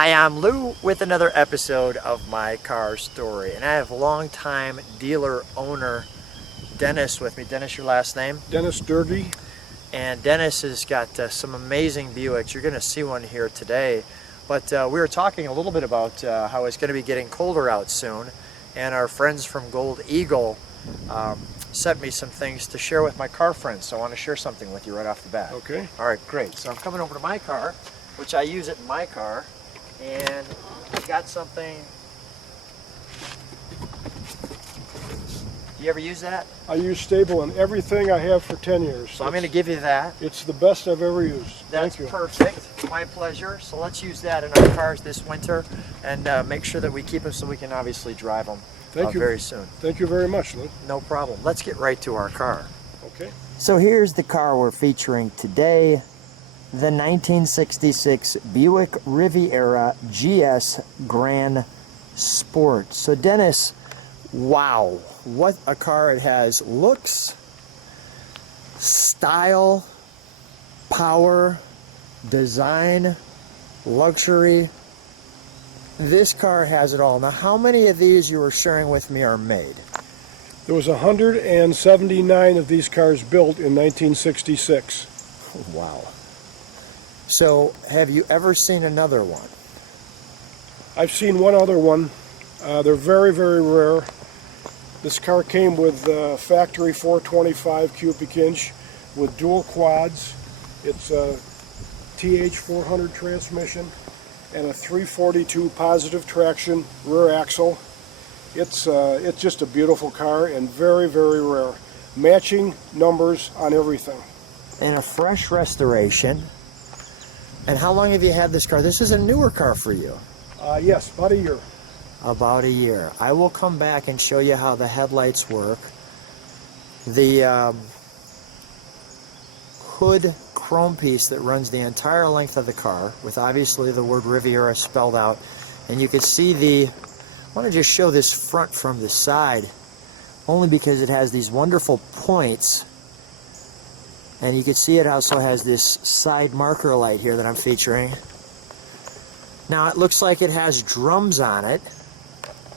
Hi, I'm Lou with another episode of My Car Story, and I have longtime dealer owner Dennis with me. Dennis, your last name? Dennis Doerge. And Dennis has got some amazing Buicks. You're going to see one here today. But we were talking a little bit about how it's going to be getting colder out soon, and our friends from Gold Eagle sent me some things to share with my car friends. So I want to share something with you right off the bat. Okay. All right, great. So I'm coming over to my car, which I use it in my car. And I got something. Do you ever use that? I use Sta-Bil in everything I have for 10 years. So I'm going to give you that. It's the best I've ever used. That's Thank you. perfect. My pleasure. So let's use that in our cars this winter and make sure that we keep them so we can obviously drive them very soon. Thank you very much, Lou. No problem. Let's get right to our car. Okay. So here's the car we're featuring today. The 1966 Buick Riviera GS Gran Sport. So Dennis, wow, what a car it has. Looks, style, power, design, luxury. This car has it all. Now, how many of these you were sharing with me are made? There was 179 of these cars built in 1966. Wow. So, have you ever seen another one? I've seen one other one. They're very, very rare. This car came with factory 425 cubic inch with dual quads. It's a TH400 transmission and a 342 positive traction rear axle. It's just a beautiful car and very, very rare. Matching numbers on everything. And a fresh restoration. And how long have you had this car? This is a newer car for you. Yes, about a year. About a year. I will come back and show you how the headlights work. The hood chrome piece that runs the entire length of the car, with obviously the word Riviera spelled out. And you can see I want to just show this front from the side, only because it has these wonderful points. And you can see it also has this side marker light here that I'm featuring. Now it looks like it has drums on it.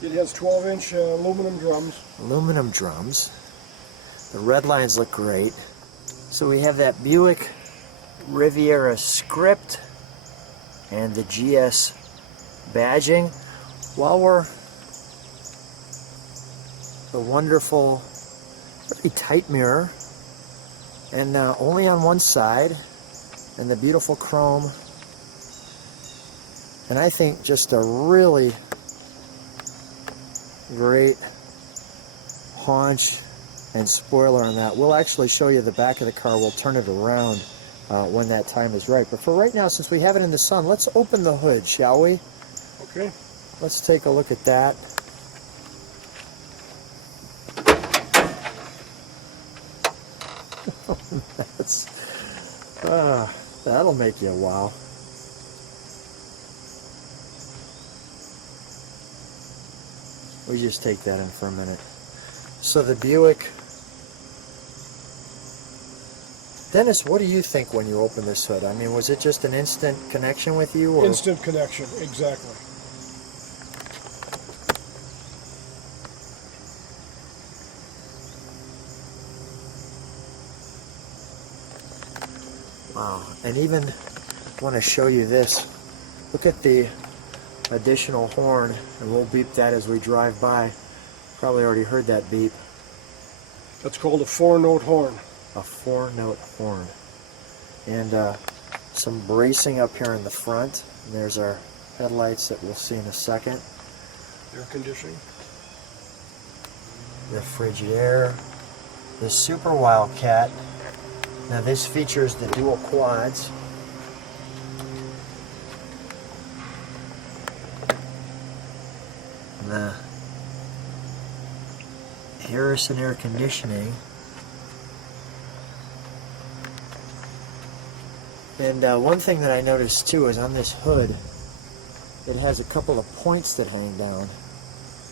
It has 12-inch aluminum drums. Aluminum drums. The red lines look great. So we have that Buick Riviera script and the GS badging. While we're the wonderful, very tight mirror. And only on one side, and the beautiful chrome, and I think just a really great haunch and spoiler on that. We'll actually show you the back of the car. We'll turn it around when that time is right. But for right now, since we have it in the sun, let's open the hood, shall we? Okay. Let's take a look at that. That'll make you a wow. We just take that in for a minute. So the Buick. Dennis, what do you think when you open this hood? I mean, was it just an instant connection with you? Or? Instant connection, exactly. Wow, and even want to show you this. Look at the additional horn, and we'll beep that as we drive by. Probably already heard that beep. That's called a 4-note horn. A 4-note horn. And some bracing up here in the front. And there's our headlights that we'll see in a second. Air conditioning. The Frigidaire. The Super Wildcat. Now this features the dual quads. And the Harrison air conditioning. And one thing that I noticed too is on this hood, it has a couple of points that hang down.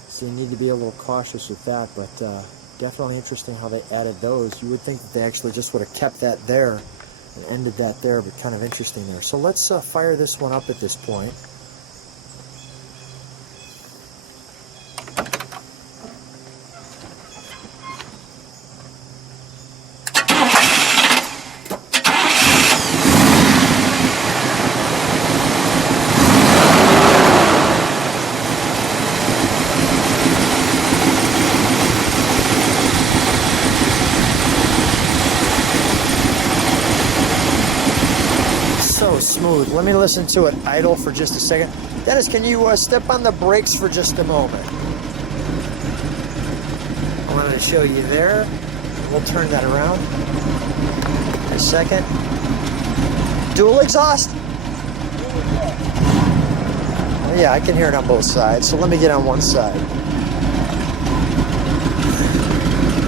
So you need to be a little cautious with that, but definitely interesting how they added those. You would think that they actually just would have kept that there and ended that there, but kind of interesting there. So let's fire this one up at this point. smooth. Let me listen to it idle for just a second. Dennis, can you step on the brakes for just a moment? I wanted to show you there. We'll turn that around. A second. Dual exhaust? Oh, yeah, I can hear it on both sides. So let me get on one side.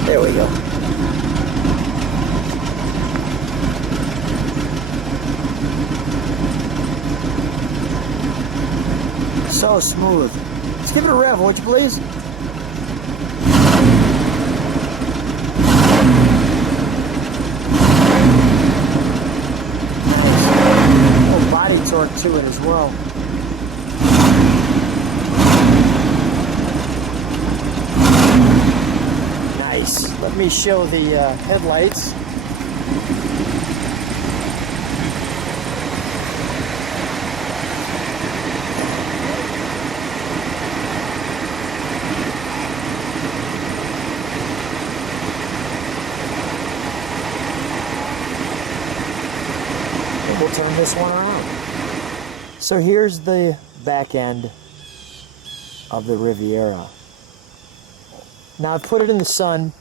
There we go. So smooth. Let's give it a rev, would you please? Oh, body torque to it as well. Nice. Let me show the headlights. We'll turn this one around. So here's the back end of the Riviera. Now I've put it in the sun.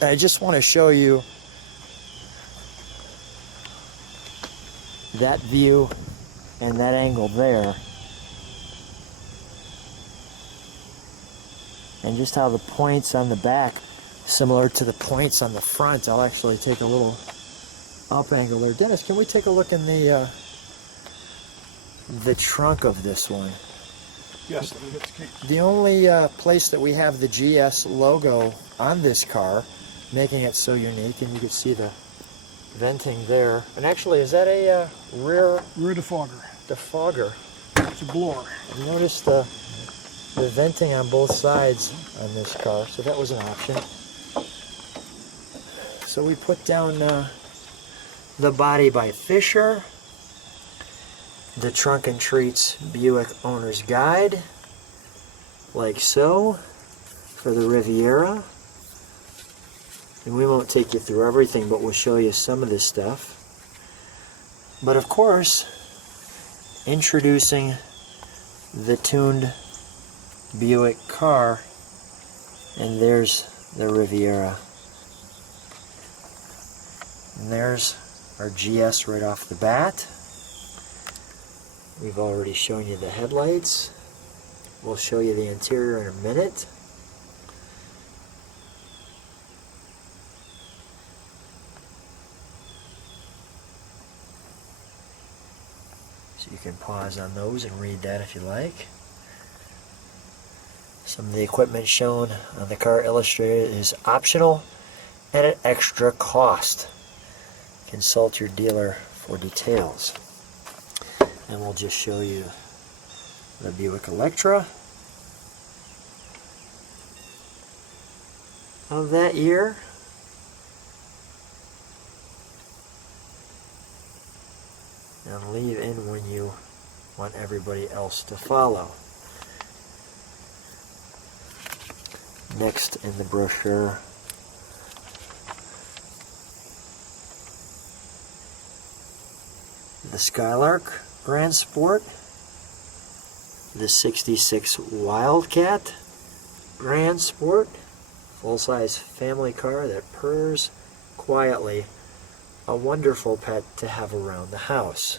I just want to show you that view and that angle there. And just how the points on the back, similar to the points on the front. I'll actually take a little up angle there. Dennis, can we take a look in the trunk of this one? Yes, let me get the key. The only place that we have the GS logo on this car, making it so unique, and you can see the venting there. And actually, is that a rear defogger? Defogger. It's a blower. I noticed the venting on both sides on this car, so that was an option. So we put down the body by Fisher, the Trunk and Treats Buick Owner's Guide, like so, for the Riviera. And we won't take you through everything, but we'll show you some of this stuff. But of course, introducing the tuned Buick car, and there's the Riviera. And there's our GS right off the bat. We've already shown you the headlights. We'll show you the interior in a minute. So you can pause on those and read that if you like. Some of the equipment shown on the car illustrated is optional and at extra cost. Consult your dealer for details. And we'll just show you the Buick Electra of that year. And leave in when you want everybody else to follow. Next in the brochure, the Skylark Grand Sport, the 66 Wildcat Grand Sport, full-size family car that purrs quietly, a wonderful pet to have around the house.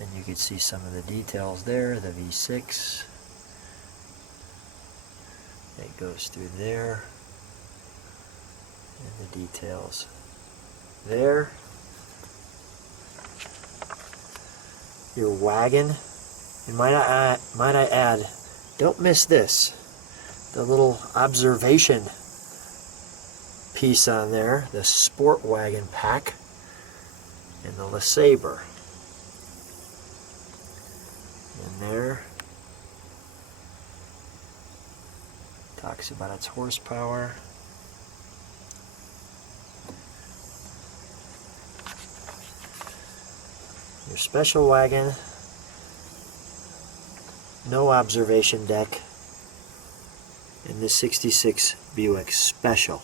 And you can see some of the details there, the V6 that goes through there, and the details there. Your wagon, and might I add, don't miss this, the little observation piece on there, the Sport Wagon pack, and the LeSabre. And there, talks about its horsepower. Your special wagon, no observation deck, and the 66 Buick Special,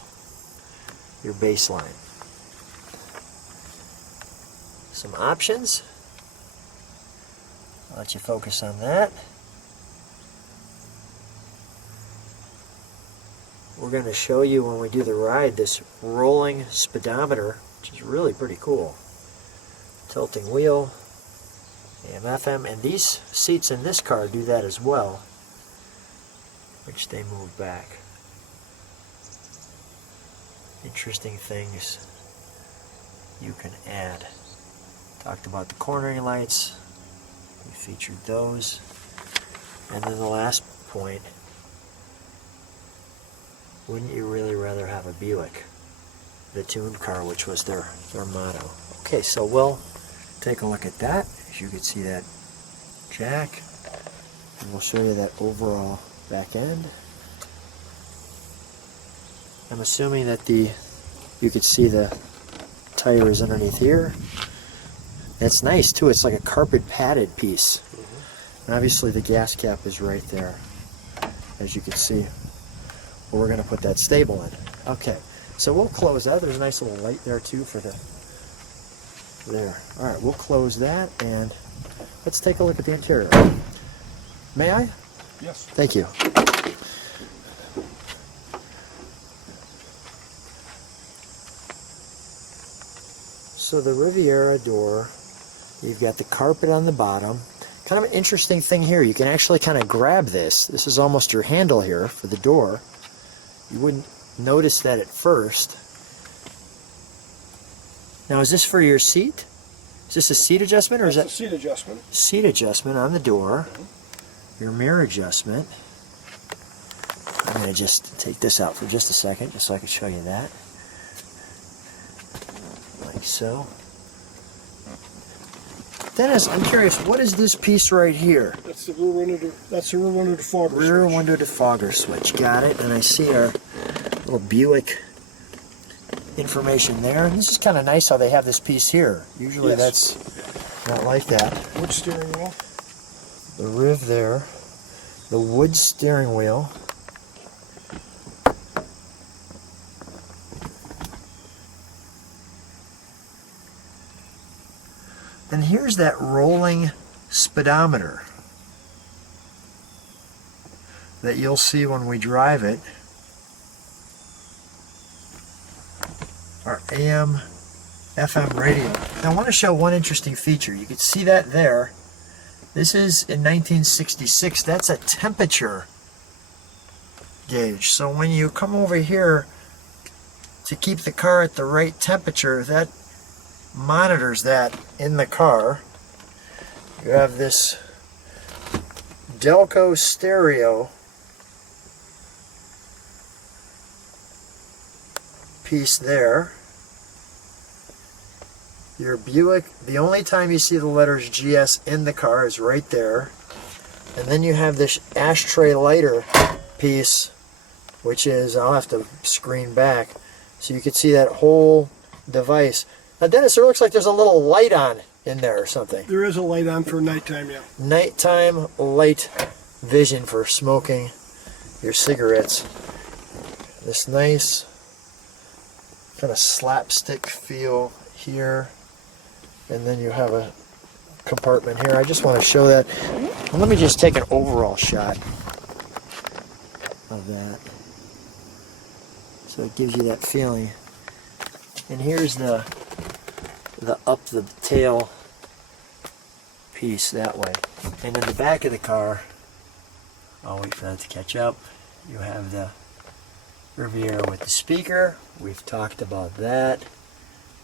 your baseline. some options. I'll let you focus on that. We're going to show you when we do the ride this rolling speedometer, which is really pretty cool. Tilting wheel, AM, FM, and these seats in this car do that as well, which they move back. Interesting things you can add. Talked about the cornering lights. We featured those. And then the last point, wouldn't you really rather have a Buick? The tuned car, which was their motto. Okay, so we'll take a look at that. As you can see that jack. And we'll show you that overall back end. I'm assuming that you could see the tire is underneath here. That's nice too. It's like a carpet padded piece. And obviously the gas cap is right there, as you can see. We're going to put that Sta-Bil in. Okay, so we'll close that. There's a nice little light there too for the there. All right, we'll close that and let's take a look at the interior. May I? Yes. Thank you. So the Riviera door, you've got the carpet on the bottom. Kind of an interesting thing here, you can actually kind of grab this. This is almost your handle here for the door. You wouldn't notice that at first. Now is this for your seat? Is this a seat adjustment or is that? That's a seat adjustment. Seat adjustment on the door. Your mirror adjustment. I'm going to just take this out for just a second just so I can show you that. Like so. Dennis, I'm curious, what is this piece right here? That's the rear window. That's the rear window defogger switch. Rear window defogger switch. Got it. And I see our little Buick information there. And this is kind of nice how they have this piece here. Usually that's not like that. Wood steering wheel. The Riv there. The wood steering wheel. And here's that rolling speedometer that you'll see when we drive it. Our AM, FM radio. Now I want to show one interesting feature. You can see that there. This is in 1966. That's a temperature gauge. So when you come over here to keep the car at the right temperature, that monitors that in the car. You have this Delco stereo piece there. Your Buick, the only time you see the letters GS in the car is right there. And then you have this ashtray lighter piece, which is, I'll have to screen back so you can see that whole device. Now Dennis, it looks like there's a little light on in there or something. There is a light on for nighttime, yeah. Nighttime light vision for smoking your cigarettes. This nice kind of slapstick feel here. And then you have a compartment here. I just want to show that. Well, let me just take an overall shot of that. So it gives you that feeling. And here's the up the tail piece that way. And in the back of the car, I'll wait for that to catch up. You have the Riviera with the speaker. We've talked about that.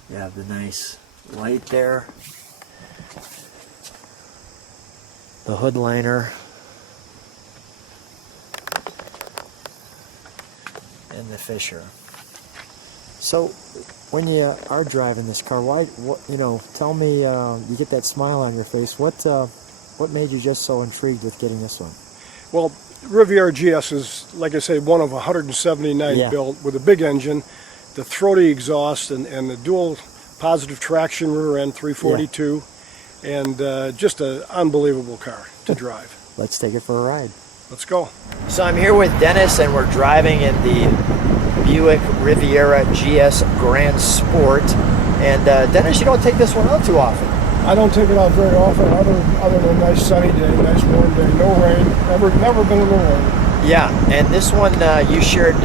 You have the nice light there. The hood liner. And the Fisher. So when you are driving this car, tell me, you get that smile on your face. What made you just so intrigued with getting this one? Well, Riviera GS is, like I say, one of 179 built with a big engine, the throaty exhaust, and the dual positive traction rear end 342, and just an unbelievable car to drive. Let's take it for a ride. Let's go. So I'm here with Dennis, and we're driving in the Buick Riviera GS Gran Sport, And Dennis, you don't take this one out too often. I don't take it out very often, other than a nice sunny day, nice warm day, no rain. Never been in the rain. Yeah, and this one you shared.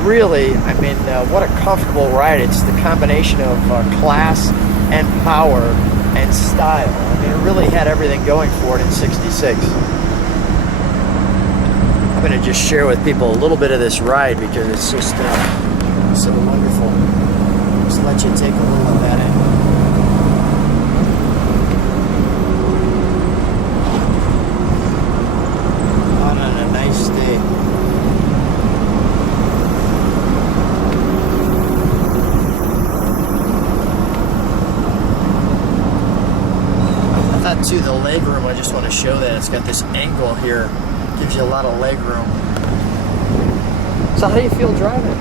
Really, I mean, what a comfortable ride. It's the combination of class and power and style. I mean, it really had everything going for it in '66. I'm going to just share with people a little bit of this ride because it's just so wonderful. Just let you take a little of that in. On a nice day. To the leg room, I just want to show that it's got this angle here, gives you a lot of leg room. So how do you feel driving it?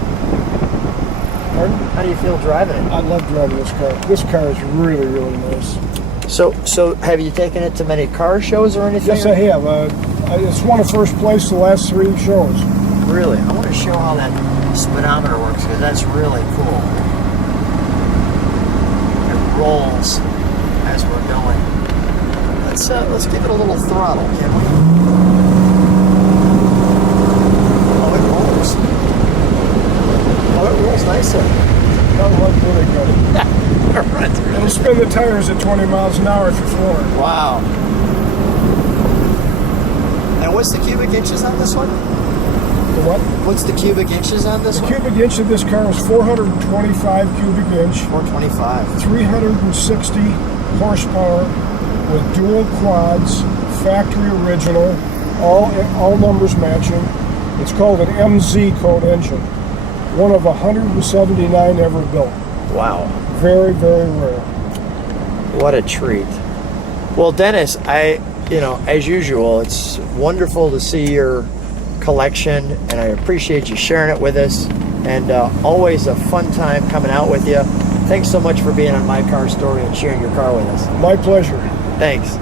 Pardon? How do you feel driving it? I love driving this car. This car is really, really nice. So have you taken it to many car shows or anything? Yes, I have. It's won a first place the last 3 shows. Really? I want to show how that speedometer works because that's really cool. It rolls as we're going. Let's give it a little throttle, can we? Oh, it rolls. Oh, it rolls nicely. That'll run really good. Right through. It'll spin the tires at 20 miles an hour if you're flooring. Wow. And what's the cubic inches on this one? The what? What's the cubic inches on this The one? cubic inch of this car is 425 cubic inch. 425. 360 horsepower. With dual quads, factory original, all numbers matching. It's called an MZ code engine. One of 179 ever built. Wow. Very, very rare. What a treat. Well, Dennis, as usual, it's wonderful to see your collection, and I appreciate you sharing it with us. And always a fun time coming out with you. Thanks so much for being on My Car Story and sharing your car with us. My pleasure. Thanks.